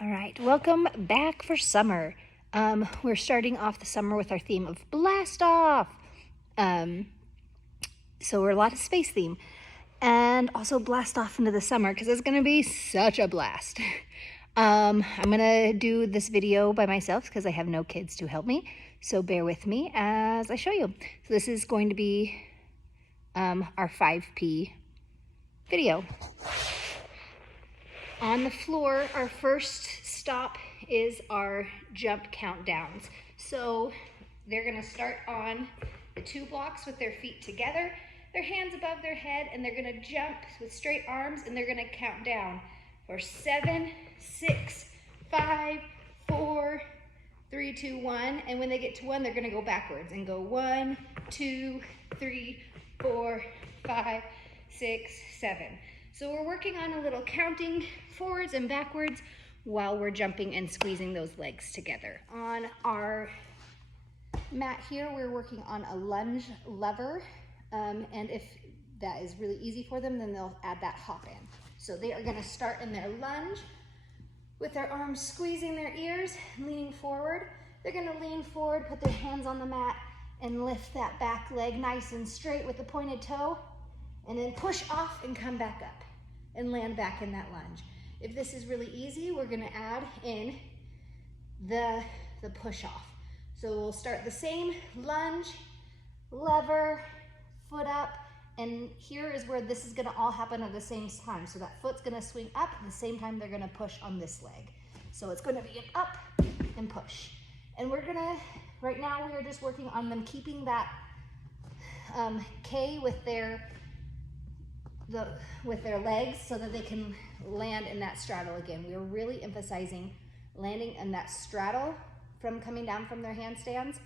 All right, welcome back for summer. We're starting off the summer with our theme of blast off. So we're a lot of space theme, and also blast off into the summer because it's gonna be such a blast. I'm gonna do this video by myself because I have no kids to help me. So bear with me as I show you. So this is going to be our 5P video. On the floor, our first stop is our jump countdowns. So they're gonna start on the 2 blocks with their feet together, their hands above their head, and they're gonna jump with straight arms, and they're gonna count down for 7, 6, 5, 4, 3, 2, 1. And when they get to 1, they're gonna go backwards and go 1, 2, 3, 4, 5, 6, 7. So we're working on a little counting forwards and backwards while we're jumping and squeezing those legs together. On our mat here, we're working on a lunge lever. And if that is really easy for them, then they'll add that hop in. So they are gonna start in their lunge with their arms squeezing their ears, leaning forward. They're gonna lean forward, put their hands on the mat, and lift that back leg nice and straight with the pointed toe, and then push off and come back up and land back in that lunge. If this is really easy, we're gonna add in the push off. So we'll start the same lunge, lever, foot up, and here is where this is gonna all happen at the same time. So that foot's gonna swing up at the same time they're gonna push on this leg. So it's gonna be an up and push. And we're gonna, right now we are just working on them keeping that K with their legs so that they can land in that straddle again. We're really emphasizing landing in that straddle from coming down from their handstands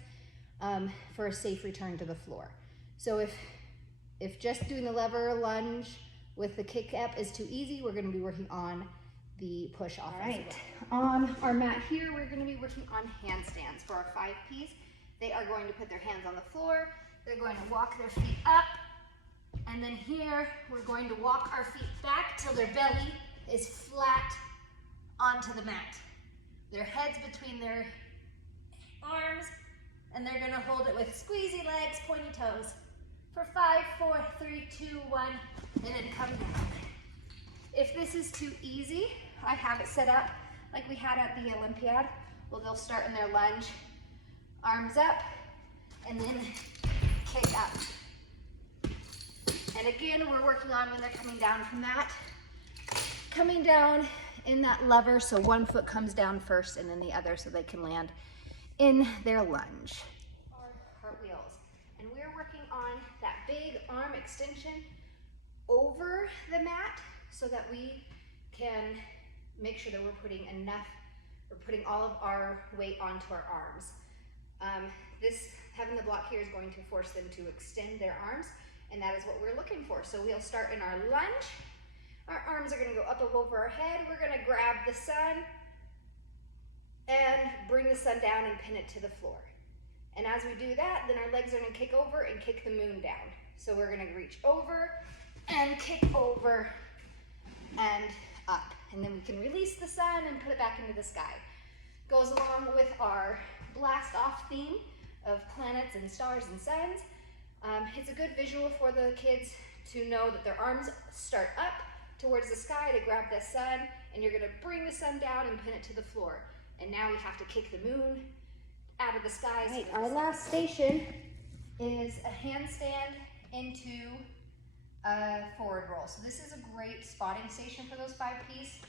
for a safe return to the floor. So if just doing the lever lunge with the kick up is too easy, we're gonna be working on the push off. All right, on our mat here, we're gonna be working on handstands for our 5Ps. They are going to put their hands on the floor. They're going to walk their feet up. And then here, we're going to walk our feet back till their belly is flat onto the mat. Their head's between their arms, and they're gonna hold it with squeezy legs, pointy toes. For 5, 4, 3, 2, 1, and then come down. If this is too easy, I have it set up like we had at the Olympiad. Well, they'll start in their lunge, arms up, and then kick up. And again, we're working on when they're coming down from that, coming down in that lever, so one foot comes down first and then the other so they can land in their lunge. Cartwheels. And we're working on that big arm extension over the mat so that we can make sure that we're putting all of our weight onto our arms. Having the block here is going to force them to extend their arms, and that is what we're looking for. So we'll start in our lunge. Our arms are gonna go up over our head. We're gonna grab the sun and bring the sun down and pin it to the floor. And as we do that, then our legs are gonna kick over and kick the moon down. So we're gonna reach over and kick over and up. And then we can release the sun and put it back into the sky. Goes along with our blast off theme of planets and stars and suns. It's a good visual for the kids to know that their arms start up towards the sky to grab the sun, and you're gonna bring the sun down and pin it to the floor. And now we have to kick the moon out of the sky. Right, our last station is a handstand into a forward roll. So this is a great spotting station for those 5Ps.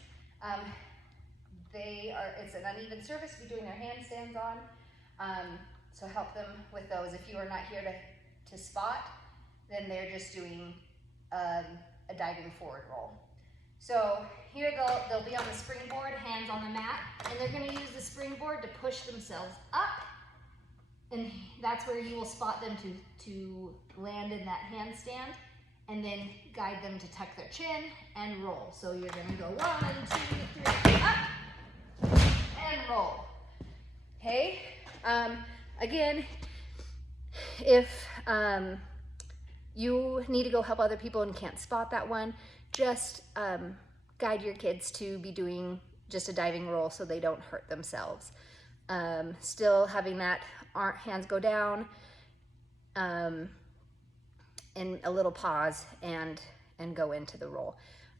It's an uneven surface to be doing their handstands on. So help them with those. If you are not here to spot, then they're just doing a diving forward roll. So here they'll be on the springboard, hands on the mat, and they're gonna use the springboard to push themselves up. And that's where you will spot them to land in that handstand, and then guide them to tuck their chin and roll. So you're gonna go 1, 2, 3, up, and roll. Okay? Again, if you need to go help other people and can't spot that one, just guide your kids to be doing just a diving roll so they don't hurt themselves. Still having that hands go down, and a little pause and go into the roll.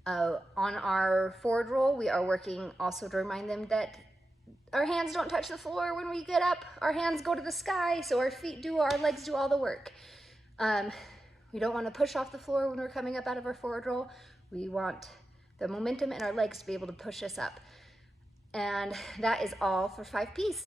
On our forward roll, we are working also to remind them that our hands don't touch the floor when we get up. Our hands go to the sky, so our legs do all the work. We don't want to push off the floor when we're coming up out of our forward roll. We want the momentum in our legs to be able to push us up. And that is all for 5 Ps.